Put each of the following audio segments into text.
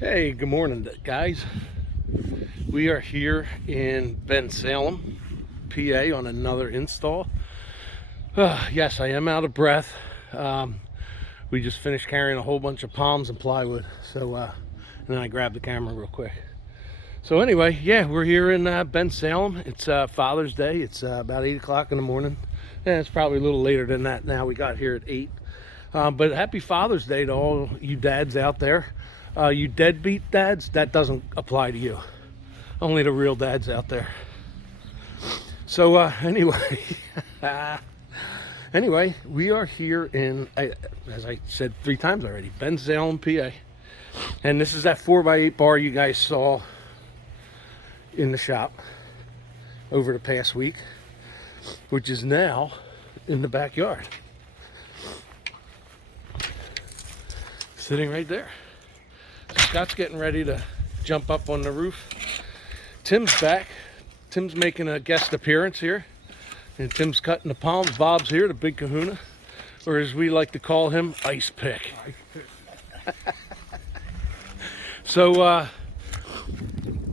Hey, good morning, guys. We are here in Bensalem, PA on another install. Yes, I am out of breath. We just finished carrying a whole bunch of palms and plywood. And then I grabbed the camera real quick. So anyway, yeah, we're here in Bensalem. It's Father's Day. It's about 8 o'clock in the morning. Yeah, it's probably a little later than that now. We got here at 8. But happy Father's Day to all you dads out there. You deadbeat dads, that doesn't apply to you. Only the real dads out there. So anyway, anyway, we are here in, as I said 3 times already, Bensalem, PA. And this is that 4x8 bar you guys saw in the shop over the past week, which is now in the backyard. Sitting right there. Scott's getting ready to jump up on the roof. Tim's back. Tim's making a guest appearance here. And Tim's cutting the palms. Bob's here, the big kahuna. Or as we like to call him, Ice Pick. So,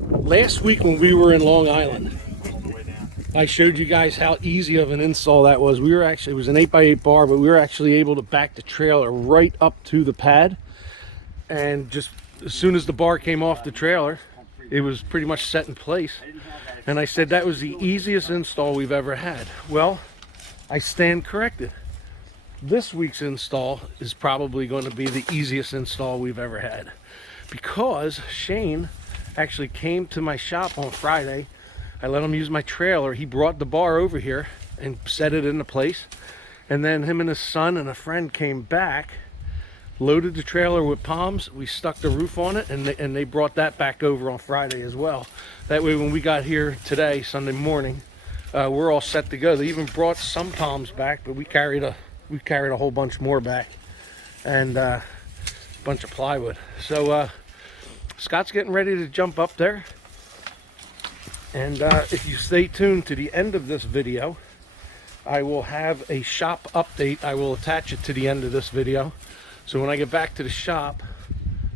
last week when we were in Long Island, I showed you guys how easy of an install that was. It was an 8x8 bar, but we were actually able to back the trailer right up to the pad. And just as soon as the bar came off the trailer, it was pretty much set in place. And I said that was the easiest install we've ever had. Well, I stand corrected. This week's install is probably going to be the easiest install we've ever had, because Shane actually came to my shop on Friday. I let him use my trailer. He brought the bar over here and set it into place. And then him and his son and a friend came back, loaded the trailer with palms. We stuck the roof on it, and they brought that back over on Friday as well. That way when we got here today, Sunday morning, we're all set to go. They even brought some palms back, but we carried a whole bunch more back, and a bunch of plywood. So Scott's getting ready to jump up there. And if you stay tuned to the end of this video, I will have a shop update. I will attach it to the end of this video. So when I get back to the shop,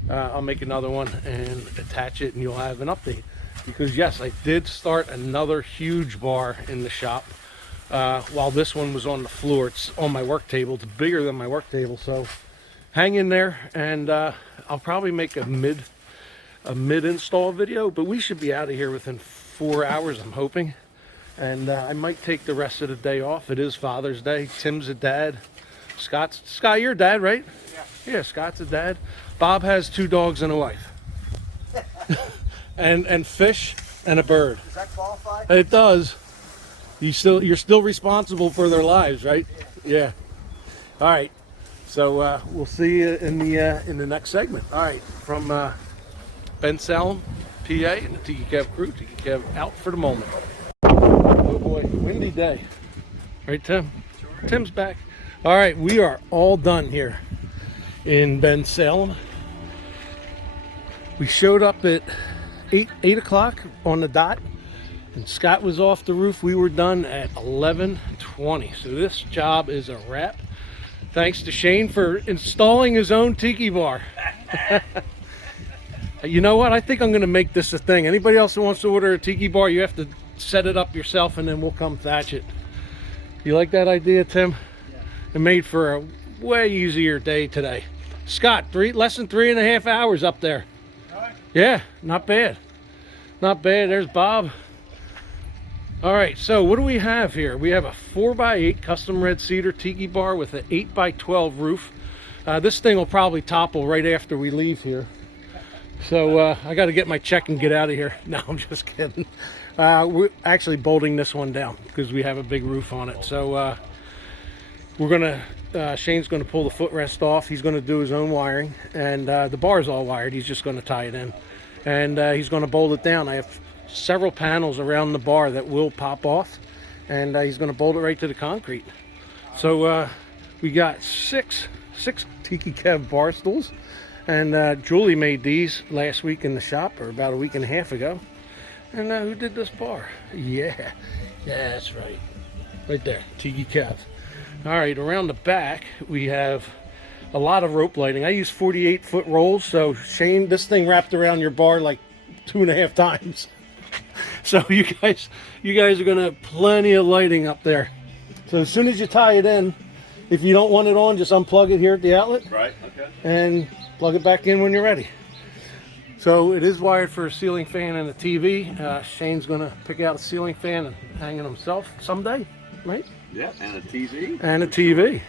I'll make another one and attach it, and you'll have an update. Because yes, I did start another huge bar in the shop while this one was on the floor. It's on my work table. It's bigger than my work table. So hang in there, and I'll probably make a mid-install video, but we should be out of here within 4 hours, I'm hoping. And I might take the rest of the day off. It is Father's Day. Tim's a dad. Scott, you're a dad, right? Yeah, Scott's a dad. Bob has 2 dogs and a wife. and fish and a bird. Does that qualify? It does. You're still responsible for their lives, right? Yeah. All right. So we'll see you in the next segment. All right, from Bensalem, PA, and the Tiki Kev crew. Tiki Kev out for the moment. Oh boy, windy day. Right, Tim? Sure. Tim's back. All right, we are all done here in Bensalem. We showed up at 8 o'clock on the dot, and Scott was off the roof. We were done at 11:20. So this job is a wrap. Thanks to Shane for installing his own Tiki Bar. You know what? I think I'm going to make this a thing. Anybody else who wants to order a Tiki Bar, you have to set it up yourself, and then we'll come thatch it. You like that idea, Tim? Yeah. It made for a way easier day today. Scott, less than 3.5 hours up there. Right. Yeah, not bad. Not bad. There's Bob. All right, so what do we have here? We have a 4x8 custom red cedar Tiki Bar with an 8x12 roof. This thing will probably topple right after we leave here. So I got to get my check and get out of here. No, I'm just kidding. We're actually bolting this one down because we have a big roof on it. So we're gonna, Shane's gonna pull the footrest off. He's gonna do his own wiring, and the bar's all wired. He's just gonna tie it in, and he's gonna bolt it down. I have several panels around the bar that will pop off, and he's gonna bolt it right to the concrete. So we got six Tiki Kev bar stools. And Julie made these last week in the shop, or about a week and a half ago. And who did this bar? Yeah, that's right. Right there, Tiki Kev. All right, around the back, we have a lot of rope lighting. I use 48-foot rolls, so Shane, this thing wrapped around your bar like 2.5 times. So you guys are gonna have plenty of lighting up there. So as soon as you tie it in, if you don't want it on, just unplug it here at the outlet. Right, okay. And plug it back in when you're ready. So it is wired for a ceiling fan and a TV. Shane's gonna pick out a ceiling fan and hang it himself someday, right? Yeah, and a TV. And a TV.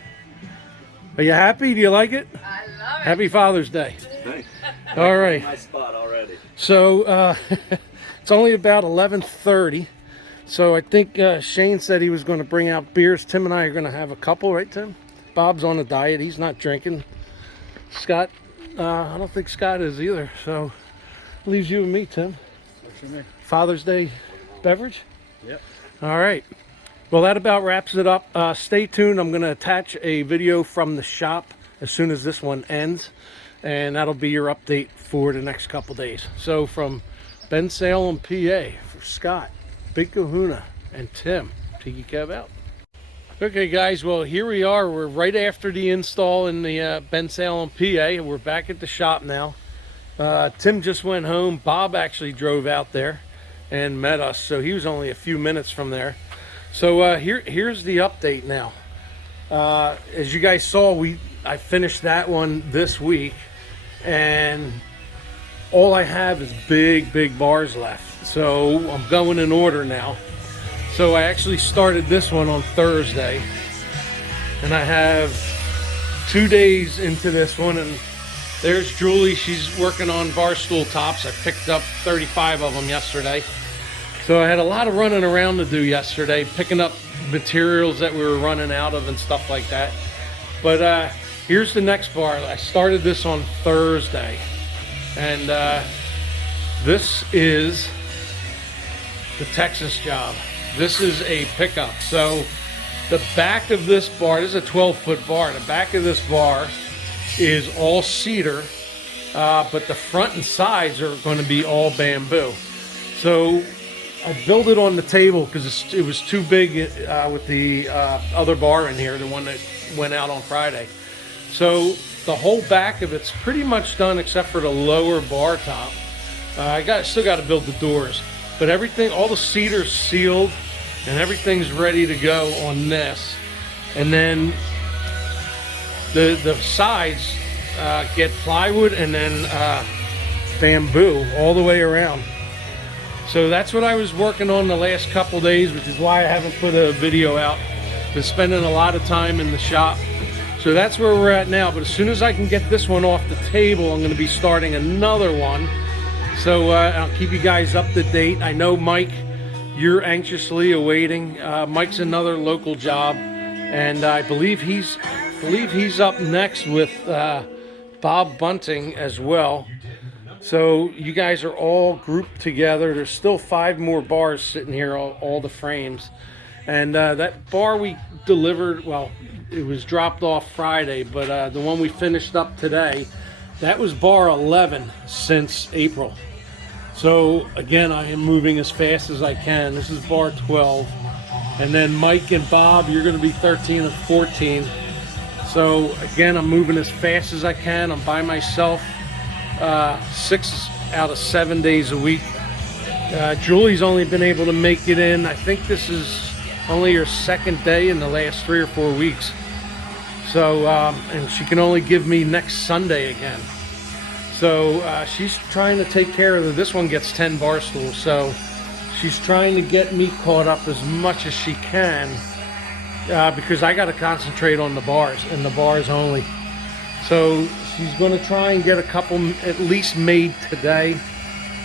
Are you happy? Do you like it? I love it. Happy Father's Day. Thanks. All right. Nice spot already. So it's only about 11:30. So I think Shane said he was going to bring out beers. Tim and I are going to have a couple, right, Tim? Bob's on a diet. He's not drinking. Scott, I don't think Scott is either. So leaves you and me, Tim. Works for me. Father's Day beverage? Yep. All right. Well, that about wraps it up. Stay tuned. I'm going to attach a video from the shop as soon as this one ends. And that'll be your update for the next couple days. So from Bensalem, PA, for Scott, Big Kahuna, and Tim, Tiki Cab out. Okay, guys, well, here we are. We're right after the install in the Bensalem, PA. We're back at the shop now. Tim just went home. Bob actually drove out there and met us, so he was only a few minutes from there. So here's the update now. As you guys saw, I finished that one this week, and all I have is big bars left. So I'm going in order now. So I actually started this one on Thursday, and I have 2 days into this one, and there's Julie. She's working on bar stool tops. I picked up 35 of them yesterday. So I had a lot of running around to do yesterday, picking up materials that we were running out of and stuff like that. But here's the next bar. I started this on Thursday, and this is the Texas job. This is a pickup. So the back of this bar, this is a 12-foot bar. The back of this bar is all cedar, but the front and sides are going to be all bamboo. So I built it on the table because it was too big with the other bar in here, the one that went out on Friday. So the whole back of it's pretty much done except for the lower bar top. Still got to build the doors, but everything, all the cedar's sealed and everything's ready to go on this. And then the sides get plywood and then bamboo all the way around. So that's what I was working on the last couple days, which is why I haven't put a video out. Been spending a lot of time in the shop. So that's where we're at now. But as soon as I can get this one off the table, I'm going to be starting another one. So I'll keep you guys up to date. I know, Mike, you're anxiously awaiting. Mike's another local job, and I believe he's up next with Bob Bunting as well. So you guys are all grouped together. There's still 5 more bars sitting here, all the frames. And that bar we delivered, well, it was dropped off Friday, but the one we finished up today, that was bar 11 since April. So again, I am moving as fast as I can. This is bar 12. And then Mike and Bob, you're going to be 13 and 14. So again, I'm moving as fast as I can. I'm by myself. 6 out of 7 days a week. Julie's only been able to make it in. I think this is only her 2nd day in the last 3 or 4 weeks. So, and she can only give me next Sunday again. So she's trying to take care of it. This one gets 10 bar stools. So she's trying to get me caught up as much as she can because I got to concentrate on the bars and the bars only. So she's going to try and get a couple at least made today,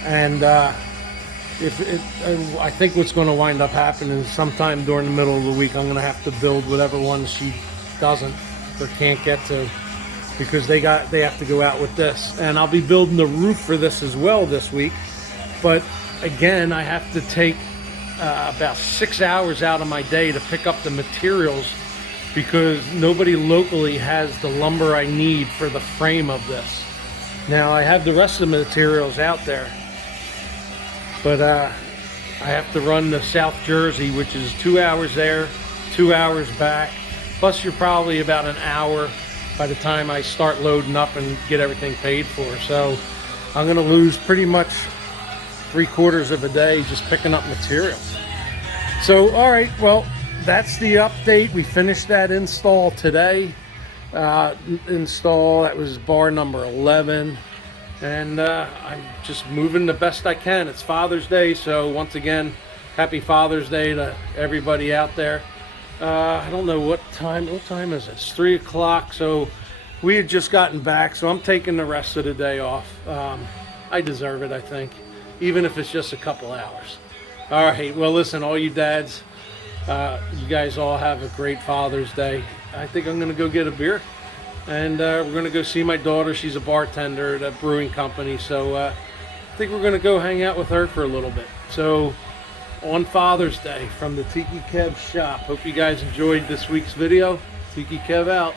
and I think what's going to wind up happening is sometime during the middle of the week I'm going to have to build whatever ones she doesn't or can't get to, because they have to go out with this, and I'll be building the roof for this as well this week. But again, I have to take about 6 hours out of my day to pick up the materials, because nobody locally has the lumber I need for the frame of this. Now I have the rest of the materials out there, but I have to run to South Jersey, which is 2 hours there, 2 hours back, plus you're probably about an hour by the time I start loading up and get everything paid for. So I'm gonna lose pretty much 3/4 of a day just picking up material. So, all right, well, that's the update. We finished that install today. Install, that was bar number 11. And I'm just moving the best I can. It's Father's Day, so once again, happy Father's Day to everybody out there. I don't know what time is it? It's 3 o'clock, so we had just gotten back, so I'm taking the rest of the day off. I deserve it, I think, even if it's just a couple hours. All right, well, listen, all you dads, you guys all have a great Father's Day. I think I'm gonna go get a beer, and we're gonna go see my daughter. She's a bartender at a brewing company, so I think we're gonna go hang out with her for a little bit. So on Father's Day from the Tiki Kev shop. Hope you guys enjoyed this week's video. Tiki Kev out.